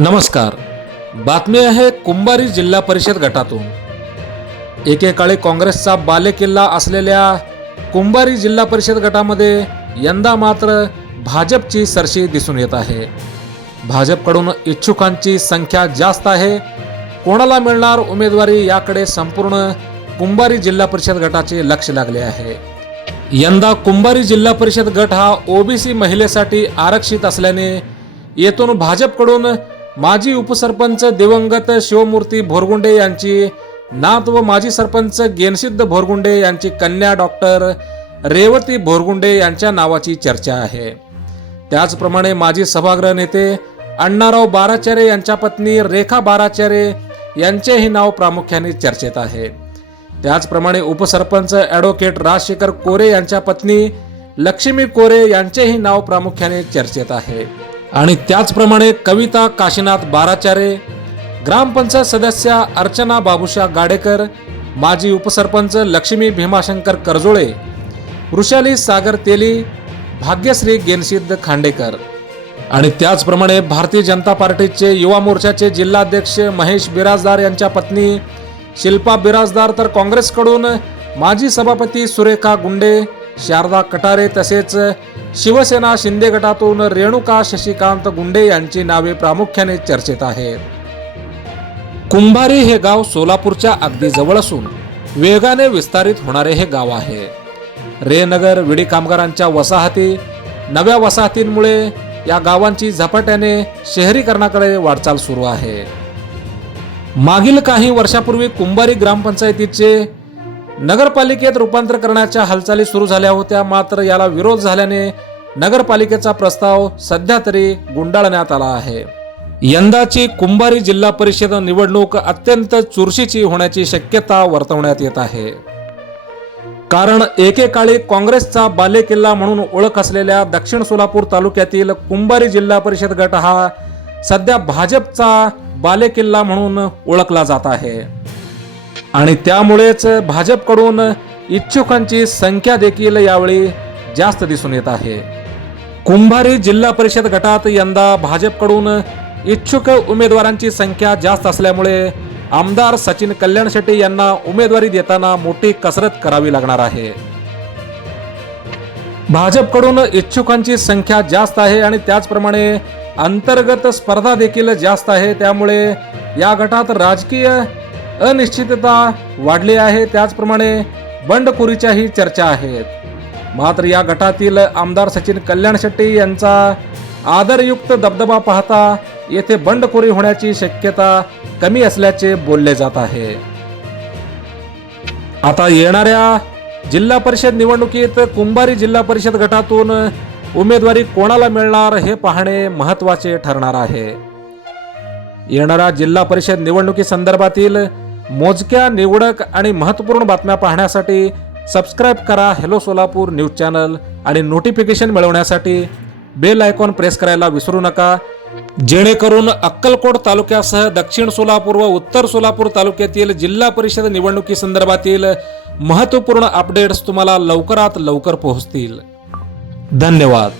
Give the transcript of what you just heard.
नमस्कार. बातमी आहे कुंभारी जिल्हा परिषद गटातून. एकेकाळी काँग्रेसचा बालेकिल्ला असलेल्या कुंभारी जिल्हा परिषद गटामध्ये यंदा मात्र भाजपची सरशी दिसून येत आहे. भाजपकडून इच्छुकांची संख्या जास्त आहे. कोणाला मिळणार उमेदवारी याकडे संपूर्ण कुंभारी जिल्हा परिषद गटाचे लक्ष लागले आहे. यंदा कुंभारी जिल्हा परिषद गट हा ओबीसी महिलेसाठी आरक्षित असल्याने येथून भाजपकडून माजी उपसरपंच दिवंगत शिवमूर्ती भोरगुंडे यांची नात व माजी सरपंच गेनसिद्ध भोरगुंडे यांची कन्या डॉक्टर रेवती भोरगुंडे यांच्या नावाची चर्चा आहे. त्याचप्रमाणे माजी सभागृह नेते अण्णाराव बाराचारे यांच्या पत्नी रेखा बाराचारे यांचेही नाव प्रामुख्याने चर्चेत आहे. त्याचप्रमाणे उपसरपंच ॲडव्होकेट राजशेखर कोरे यांच्या पत्नी लक्ष्मी कोरे यांचेही नाव प्रामुख्याने चर्चेत आहे. आणि त्याचप्रमाणे कविता काशीनाथ बाराचारे ग्रामपंचायत सदस्या अर्चना बाबुशा गाडेकर माजी उपसरपंच लक्ष्मी भीमाशंकर करजोळे वृषाली सागर तेली भाग्यश्री गेनसिद्ध खांडेकर. आणि त्याचप्रमाणे भारतीय जनता पार्टीचे युवा मोर्चाचे जिल्हाध्यक्ष महेश बिराजदार यांच्या पत्नी शिल्पा बिराजदार तर काँग्रेसकडून माजी सभापती सुरेखा गुंडे शारदा कटारे तसेच शिवसेना शिंदे गटातून रेणुका शशिकांत गुंडे यांची नावे प्रामुख्याने चर्चेत आहेत. कुंभारी हे गाव सोलापूरच्या अगदी जवळ असून वेगाने विस्तारित होणारे हे गाव आहे. रेनगर विडी कामगारांच्या वसाहती नव्या वसाहतींमुळे या गावांची झपाट्याने शहरीकरणाकडे वाटचाल सुरू आहे. मागील काही वर्षापूर्वी कुंभारी ग्रामपंचायतीचे नगरपालिकेत रूपांतर करण्याच्या हालचाली सुरू झाल्या होत्या. मात्र याला विरोध झाल्याने नगरपालिकेचा प्रस्ताव सध्या तरी गुंडाळण्यात आला आहे. यंदाची कुंभारी जिल्हा परिषद निवडणूक अत्यंत चुरशीची होण्याची शक्यता वर्तवण्यात येत आहे. कारण एकेकाळी काँग्रेसचा बालेकिल्ला म्हणून ओळख असलेल्या दक्षिण सोलापूर तालुक्यातील कुंभारी जिल्हा परिषद गट हा सध्या भाजपचा बालेकिल्ला म्हणून ओळखला जात आहे. आणि त्यामुळेच भाजपकडून इच्छुकांची संख्या देखील यावेळी जास्त दिसून येत आहे. कुंभारी जिल्हा परिषद गटात यंदा भाजपकडून इच्छुक उमेदवारांची संख्या जास्त असल्यामुळे आमदार सचिन कल्याण शेट्टी यांना उमेदवारी देताना मोठी कसरत करावी लागणार आहे. भाजपकडून इच्छुकांची संख्या जास्त आहे आणि त्याचप्रमाणे अंतर्गत स्पर्धा देखील जास्त आहे. त्यामुळे या गटात राजकीय अनिश्चितता वाढली आहे. त्याचप्रमाणे बंडखोरीच्याही चर्चा आहेत. मात्र या गटातील आमदार सचिन कल्याण शेट्टी यांचा आदरयुक्त दबदबा पाहता येथे बंडखोरी होण्याची शक्यता कमी असल्याचे बोलले जात आहे. आता येणाऱ्या जिल्हा परिषद निवडणुकीत कुंभारी जिल्हा परिषद गटातून उमेदवारी कोणाला मिळणार हे पाहणे महत्त्वाचे ठरणार आहे. येणाऱ्या जिल्हा परिषद निवडणुकी संदर्भातील मोजक्या निवडक आणि महत्त्वपूर्ण बातम्या पाहण्यासाठी सबस्क्राईब करा हॅलो सोलापूर न्यूज चॅनल आणि नोटिफिकेशन मिळवण्यासाठी बेल आयकॉन प्रेस करायला विसरू नका. जेणेकरून अक्कलकोट तालुक्यासह दक्षिण सोलापूर व उत्तर सोलापूर तालुक्यातील जिल्हा परिषद निवडणुकीसंदर्भातील महत्त्वपूर्ण अपडेट्स तुम्हाला लवकरात लवकर पोहोचतील. धन्यवाद.